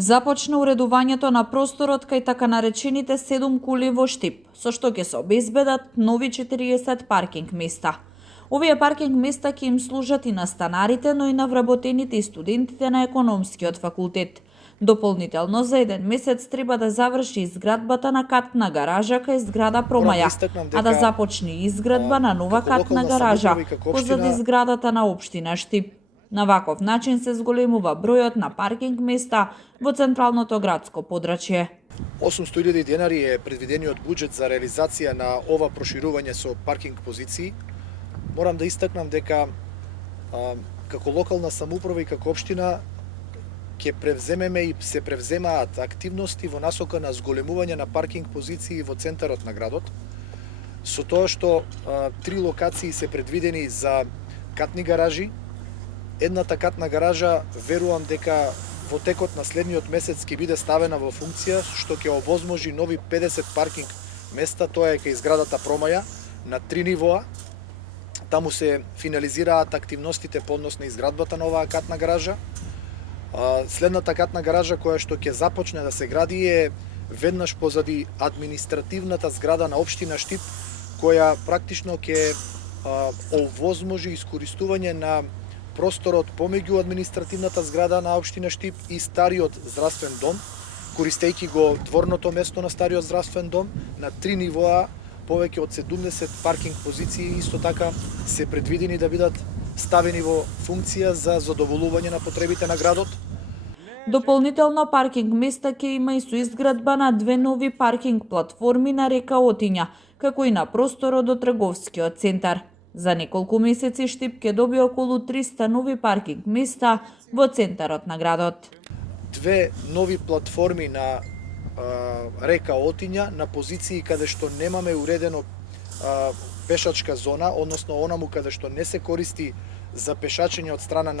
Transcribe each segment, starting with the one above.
Започна уредувањето на просторот кај така наречените 7 кули во Штип, со што ќе се обезбедат нови 40 паркинг места. Овие паркинг места ќе им служат и на станарите, но и на вработените и студентите на економскиот факултет. Дополнително за еден месец треба да заврши изградбата на катна гаража кај зграда Промаја, а да започне изградба на нова катна гаража позади зградата на општина Штип. На ваков начин се зголемува бројот на паркинг места во централното градско подрачје. 800.000 денари е предвидениот буџет за реализација на ова проширување со паркинг позиции. Морам да истакнам дека како локална самоуправа и како општина ќе превземеме и се превземаат активности во насока на зголемување на паркинг позиции во центарот на градот, со тоа што 3 локации се предвидени за катни гаражи. Едната катна гаража верувам дека во текот на следниот месец ќе биде ставена во функција, што ќе овозможи нови 50 паркинг места. Тоа е кај зградата Промаја на 3 нивоа. Таму се финализираат активностите по однос на изградбата на оваа катна гаража. Следната катна гаража која што ќе започне да се гради е веднаш позади административната зграда на општина Штип, која практично ќе овозможи искористување на просторот помеѓу административната зграда на општина Штип и стариот здравствен дом, користејќи го дворното место на стариот здравствен дом на 3 нивоа. Повеќе од 70 паркинг позиции исто така се предвидени да бидат ставени во функција за задоволување на потребите на градот. Дополнително паркинг места ќе има и со изградба на 2 нови паркинг платформи на река Отиња, како и на просторот до трговскиот центар. За неколку месеци Штип ќе добие околу 300 нови паркинг места во центарот на градот. 2 нови платформи на река Отиња на позиции каде што немаме уредено пешачка зона, односно онаму каде што не се користи за пешачење од страна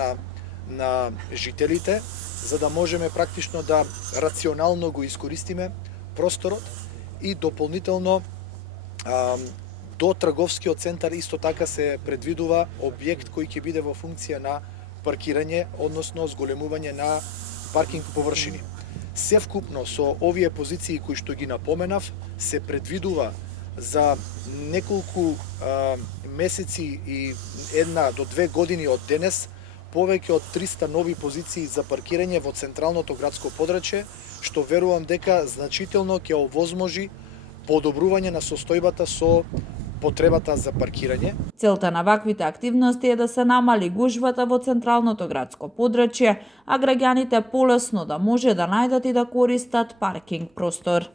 на жителите, за да можеме практично да рационално го искористиме просторот. И дополнително до трговскиот центар исто така се предвидува објект кој ќе биде во функција на паркирање, односно зголемување на паркинг површини. Севкупно со овие позиции кои што ги напоменав, се предвидува за неколку месеци и 1 до 2 години од денес повеќе од 300 нови позиции за паркирање во централното градско подрачје, што верувам дека значително ќе овозможи подобрување на состојбата со потребата за паркирање. Целта на ваквите активности е да се намали гужвата во централното градско подрачје, а граѓаните полесно да може да најдат и да користат паркинг простор.